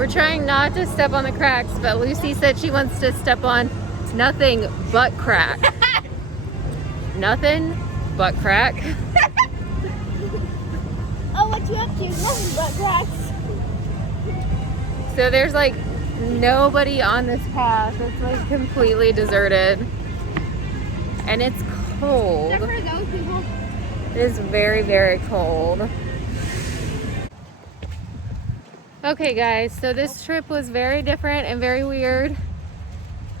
We're trying not to step on the cracks, but Lucy said she wants to step on nothing but crack. Nothing but crack. Oh, what you up to? Nothing but cracks. So there's like nobody on this path. It's like completely deserted. And it's cold. Except for those people. It is very, very cold. Okay guys, so this trip was very different and very weird.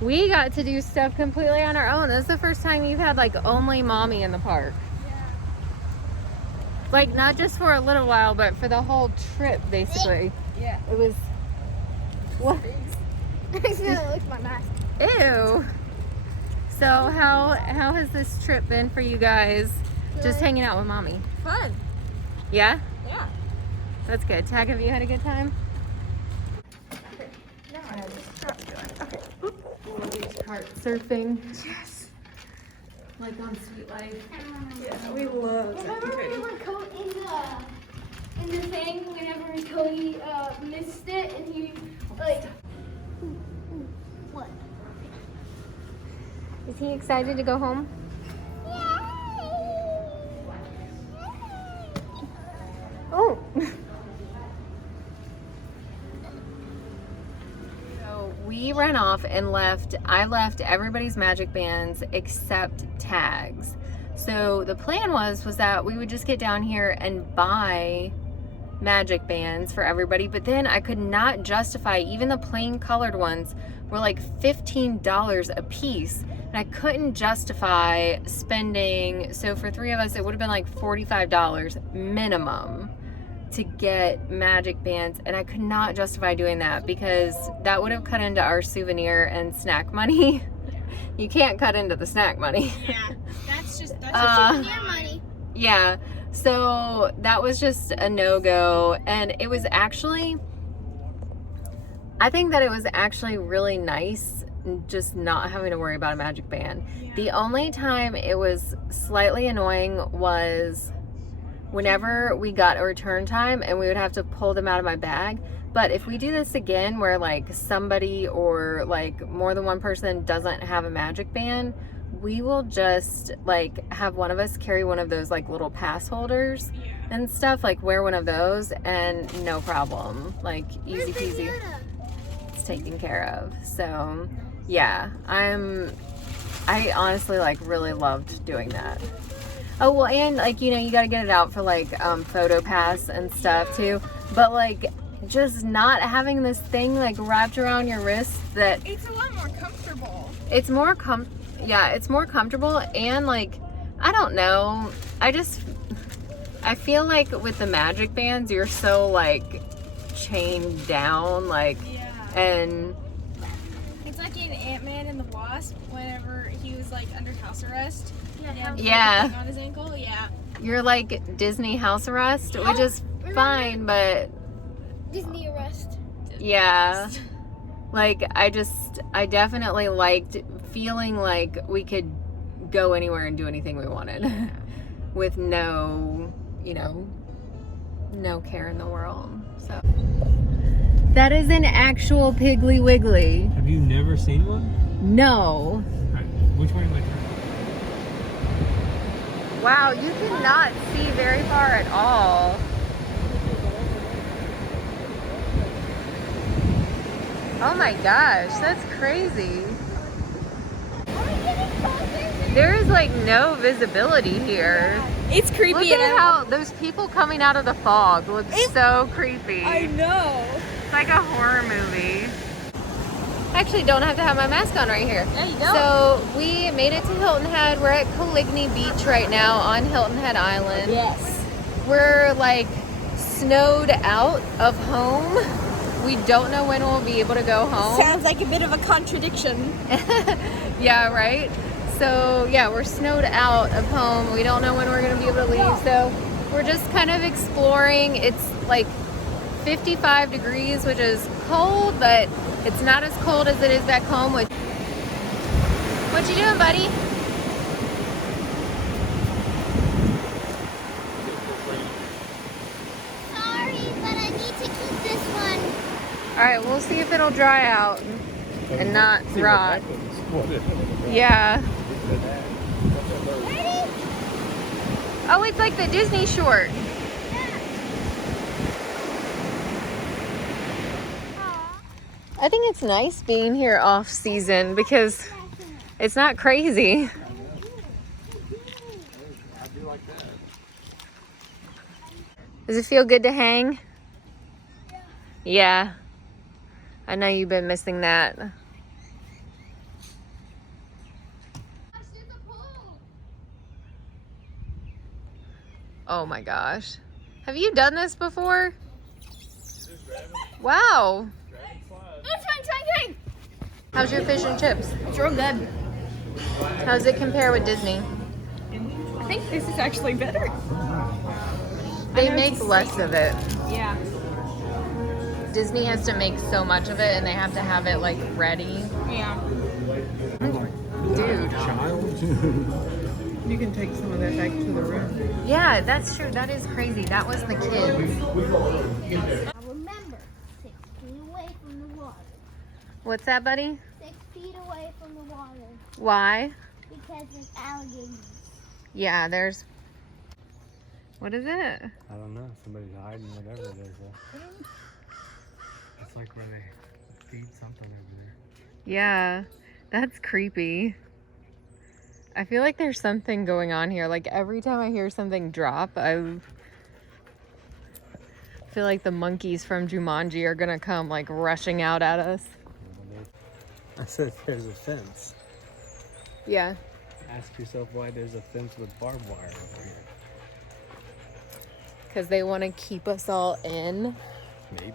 We got to do stuff completely on our own. This is the first time you've had like only mommy in the park. Yeah. Like not just for a little while, but for the whole trip basically. Yeah. It was, what? I'm just gonna lick my mask. Ew. So how has this trip been for you guys? Just hanging out with mommy. Fun. Yeah? Yeah. That's good. Tag, have you had a good time? No, I just dropped it. Okay. Kart surfing. Yes. Like on Sweet Life. Yeah, we love that. Remember whenever in the thing, whenever Cody missed it and he like what? Is he excited to go home? Oh. So we ran off and left. I left everybody's magic bands except Tag's. So the plan was that we would just get down here and buy magic bands for everybody, but then I could not justify, even the plain colored ones were like $15 a piece, and I couldn't justify spending, so for 3 of us it would have been like $45 minimum to get magic bands, and I could not justify doing that because that would have cut into our souvenir and snack money. You can't cut into the snack money. Yeah, that's just Souvenir money. Yeah, so that was just a no-go, and it was actually, I think that it was actually really nice just not having to worry about a magic band. Yeah. The only time it was slightly annoying was whenever we got a return time and we would have to pull them out of my bag. But if we do this again where like somebody or like more than one person doesn't have a magic band, we will just like have one of us carry one of those like little pass holders and stuff, like wear one of those and no problem, like easy peasy, it's taken care of. So yeah, I honestly like really loved doing that. Oh well, and like, you know, you got to get it out for like photo pass and stuff too, but like just not having this thing like wrapped around your wrist, that it's a lot more comfortable. it's more it's more comfortable, and like I don't know, I feel like with the magic bands you're so like chained down, like and It's like in Ant-Man and the Wasp whenever he was like under house arrest. Yeah. On his ankle. Yeah. you're like Disney house arrest, which is fine, but Disney arrest. yeah, like I definitely liked feeling like we could go anywhere and do anything we wanted with no, you know, no care in the world. So that is an actual Piggly Wiggly. Have you never seen one? No. Which way am I turning? Wow, you cannot see very far at all. Oh my gosh, that's crazy. There is like no visibility here. It's creepy. Look at how those people coming out of the fog look so creepy. I know. It's like a horror movie. I actually don't have to have my mask on right here. Yeah, you don't. So we made it to Hilton Head. We're at Coligny Beach right now on Hilton Head Island. Yes. We're like snowed out of home. We don't know when we'll be able to go home. Sounds like a bit of a contradiction. Yeah, right? So yeah, we're snowed out of home. We don't know when we're gonna be able to leave. So we're just kind of exploring. It's like 55 degrees, which is cold, but it's not as cold as it is back home. What you doing, buddy? Sorry, but I need to keep this one. right, we'll see if it'll dry out and not rot. Yeah. Oh, it's like the Disney short. I think it's nice being here off season because it's not crazy. Does it feel good to hang? Yeah. I know you've been missing that. Oh my gosh. Have you done this before? Wow. How's your fish and chips? It's real good. How does it compare with Disney? I think this is actually better. They make less of it. Yeah. Disney has to make so much of it and they have to have it like ready. Yeah. Dude. Child. You can take some of that back to the room. Yeah, that's true. That is crazy. That was the kids. Now remember, 6 feet away from the water. What's that, buddy? 6 feet away from the water. Why? Because there's alligators. Yeah, there's... What is it? I don't know. Somebody's hiding whatever it is. It's like where they feed something over there. Yeah, that's creepy. I feel like there's something going on here. Like every time I hear something drop, I feel like the monkeys from Jumanji are gonna come like rushing out at us. I said there's a fence. Yeah. Ask yourself why there's a fence with barbed wire over here. Because they want to keep us all in. Maybe.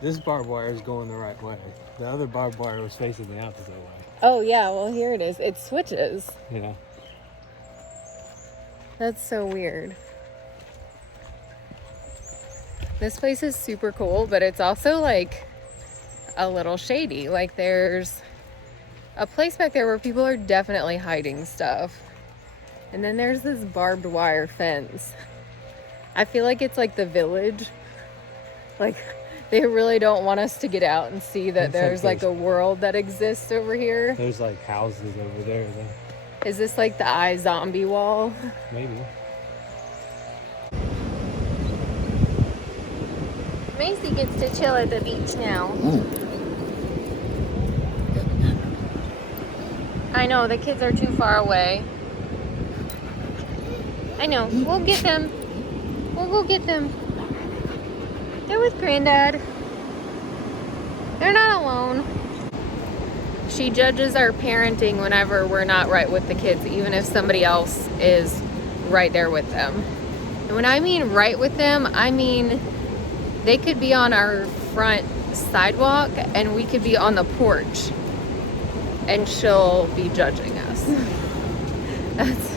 This barbed wire is going the right way. The other barbed wire was facing the opposite way. Oh yeah, well here it is. It switches. Yeah. That's so weird. This place is super cool, but it's also like a little shady. Like there's a place back there where people are definitely hiding stuff. And then there's this barbed wire fence. I feel like it's like the village. Like they really don't want us to get out and see that there's like a world that exists over here. There's like houses over there though. Is this like the iZombie wall? Maybe. Maci gets to chill at the beach now. I know, the kids are too far away. I know, we'll get them. We'll go get them. They're with Granddad. They're not alone. She judges our parenting whenever we're not right with the kids, even if somebody else is right there with them. And when I mean right with them, I mean they could be on our front sidewalk and we could be on the porch and she'll be judging us. That's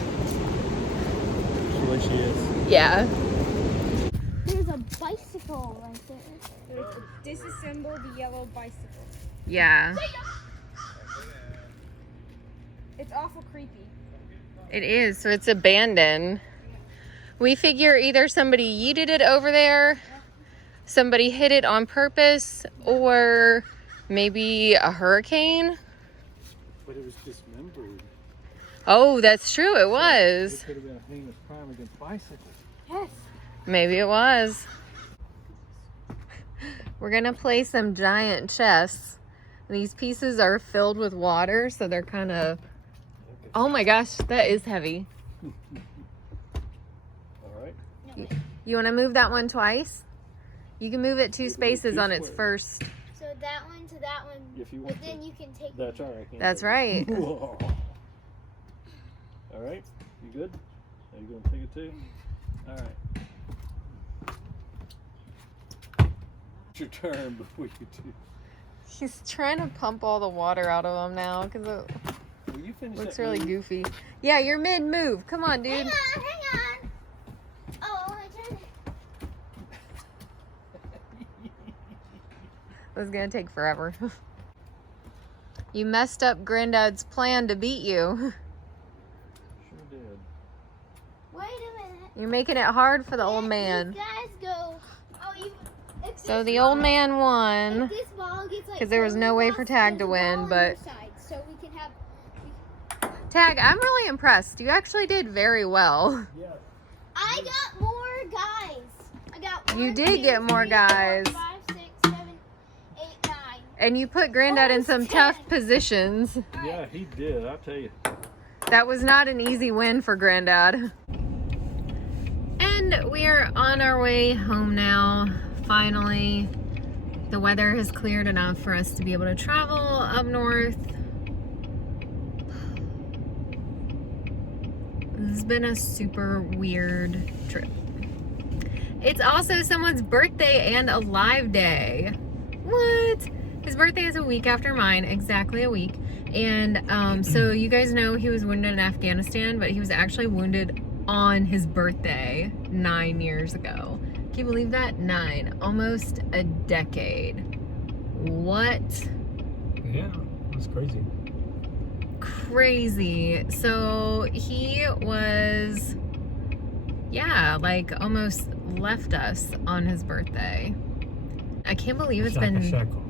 What she is. yeah. There's a bicycle right there. There's a disassembled yellow bicycle. Yeah. It's awful creepy. It is. So it's abandoned. We figure either somebody yeeted it over there, somebody hit it on purpose, or maybe a hurricane. But it was dismembered. Oh, that's true. It was. It could have been a heinous crime against bicycles. Yes. Maybe it was. We're gonna play some giant chess. These pieces are filled with water, so they're kind of... Oh my gosh, that is heavy. All right. You want to move that one twice? You can move it 2 spaces on its first. So that one to that one, If you but want then to. you can take That's all right. That's right. Whoa. All right. You good? Are you going to take it too? All right. It's your turn before you do. He's trying to pump all the water out of him now because it Will you finish looks that really move? goofy. Yeah, you're mid-move. Come on, dude. Hang on. Oh, my turn. It was gonna take forever. You messed up Granddad's plan to beat you. Sure did. Wait a minute. You're making it hard for the old man. You guys go. Oh, you. So the old man won. If this ball gets, like, Because there was no way for Tag to there's a win, ball on but your side, so we can have. Tag, I'm really impressed. You actually did very well. I got more guys. I got. You 1, did 2, get more 3, 4, guys. 5, 6, 7, 8, 9. And you put Granddad in some tough positions. Yeah, he did. I'll tell you. That was not an easy win for Granddad. And we are on our way home now. Finally, the weather has cleared enough for us to be able to travel up north. This has been a super weird trip. It's also someone's birthday and a live day. What? His birthday is a week after mine, exactly a week. And so you guys know he was wounded in Afghanistan, but he was actually wounded on his birthday 9 years ago. Can you believe that? 9. Almost a decade. What? Yeah, that's crazy. Crazy. So he was, yeah, like almost left us on his birthday. I can't believe it's been... a circle.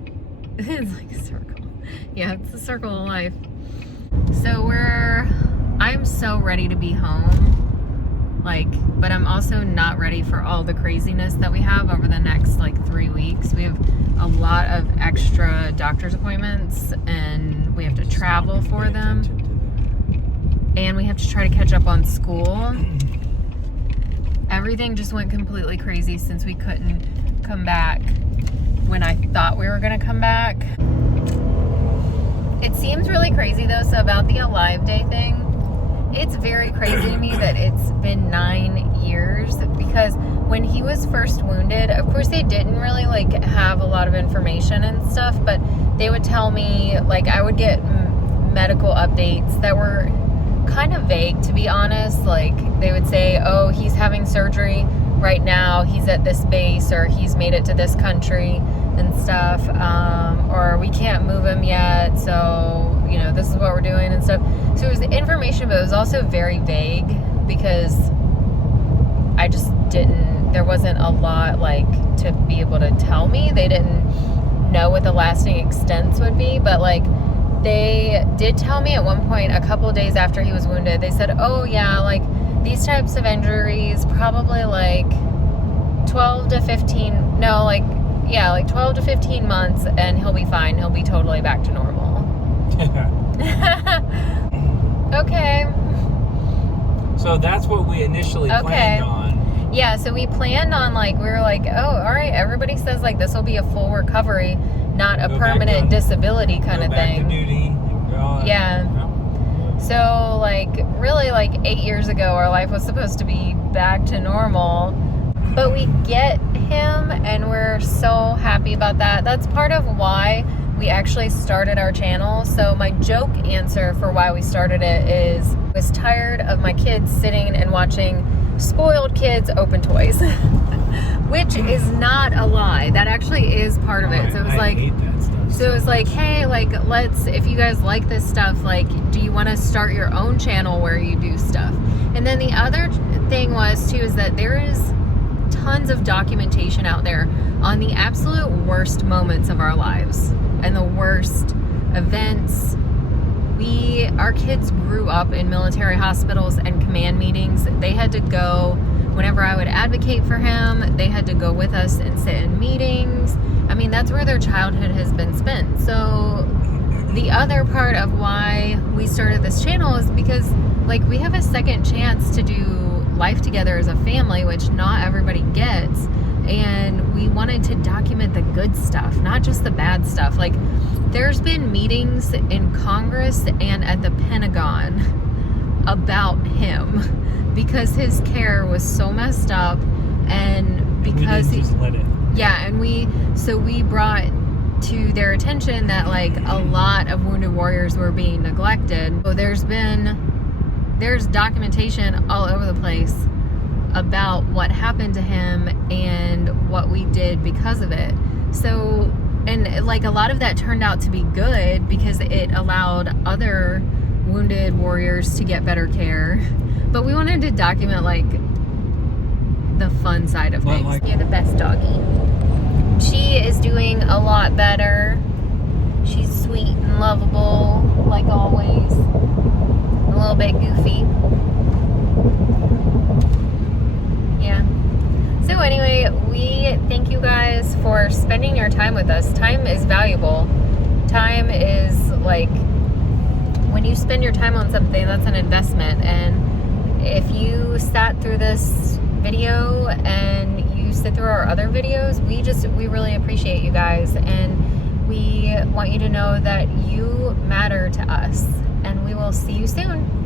It's like a circle. Yeah, it's a circle of life. So I'm so ready to be home. Like, but I'm also not ready for all the craziness that we have over the next like 3 weeks. We have a lot of extra doctor's appointments and we have to travel for them. And we have to try to catch up on school. Everything just went completely crazy since we couldn't come back when I thought we were gonna come back. It seems really crazy though, so about the Alive Day thing, it's very crazy to me that it's been 9 years, because when he was first wounded, of course they didn't really like have a lot of information and stuff, but they would tell me, like, I would get medical updates that were kind of vague, to be honest. Like, they would say, oh, he's having surgery right now, he's at this base, or he's made it to this country and stuff, or we can't move him yet, so, you know, this is what we're doing and stuff. So it was information, but it was also very vague, because I just there wasn't a lot, like, to be able to tell me. They didn't know what the lasting extents would be, but, like, they did tell me at one point, a couple of days after he was wounded, they said, oh yeah, like, these types of injuries, probably like 12 to 15, no, like, yeah, like 12 to 15 months, and he'll be fine. He'll be totally back to normal. Okay. So that's what we initially planned on. Yeah, so we planned on, like, we were like, oh, all right, everybody says, like, this will be a full recovery, not a permanent disability kind of thing. Back to duty. Yeah. So, like, really, like, 8 years ago, our life was supposed to be back to normal. But we get him, and we're so happy about that. That's part of why we actually started our channel. So my joke answer for why we started it is, I was tired of my kids sitting and watching spoiled kids open toys. Which is not a lie. That actually is part of it. So it was like, hate that stuff. so it was like, hey, like, let's, if you guys like this stuff, like, do you want to start your own channel where you do stuff? And then the other thing was too, is that there is tons of documentation out there on the absolute worst moments of our lives and the worst events. Our kids grew up in military hospitals and command meetings. They had to go, whenever I would advocate for him, they had to go with us and sit in meetings. I mean, that's where their childhood has been spent. So the other part of why we started this channel is because, like, we have a second chance to do life together as a family, which not everybody gets. And we wanted to document the good stuff, not just the bad stuff. Like, there's been meetings in Congress and at the Pentagon about him because his care was so messed up, and because we didn't just let it. Yeah, and we brought to their attention that, like, a lot of wounded warriors were being neglected. So there's documentation all over the place about what happened to him and what we did because of it. So, and, like, a lot of that turned out to be good because it allowed other wounded warriors to get better care. But we wanted to document, like, the fun side of things. Like, you're the best doggy. She is doing a lot better. She's sweet and lovable, like always. A little bit goofy. Yeah. So anyway, we thank you guys for spending your time with us. Time is valuable. Time is like, when you spend your time on something, that's an investment. And if you sat through this video and you sit through our other videos, we really appreciate you guys. And we want you to know that you matter to us. And we will see you soon.